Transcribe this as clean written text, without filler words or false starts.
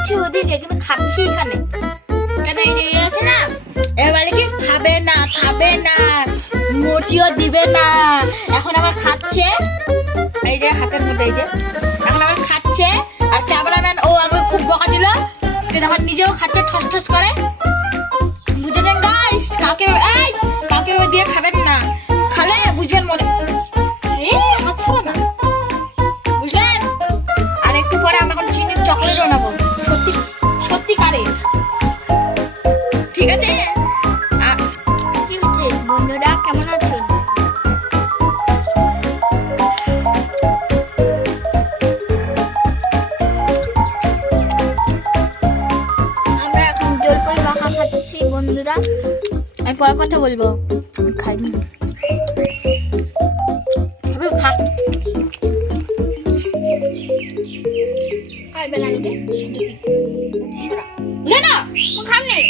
করছি ওদিকে, কিন্তু খাচ্ছি এখানে। কেন এই যে আছে না, এবারে কি খাবে না, খাবে না, মুচিও দিবে না। এখন আবার খাচ্ছে, এই যে হাতের মধ্যে, এই যে এখন আবার খাচ্ছে। আর ক্যামেরাম্যান ও আমাকে খুব বকা দিল, কিন্তু আমার নিজেও খাচ্ছে ঠস ঠস করে। বুঝেছেন গাইস? কাকে কাকে দিয়ে খাবেন না, খালে বুঝবেন মনে। না বুঝলেন? আর একটু পরে আমরা এখন চিনির চকলেট বানাবো, সত্যি সত্যিকারে। ঠিক আছে? কি হচ্ছে বন্ধুরা, কেমন আছেন? আমরা এখন জলপাই মাখা খাচ্ছি বন্ধুরা। আমি পরে কথা বলবো, খাইনি। খা খাইবে না নাকি? না না, খাম নেই।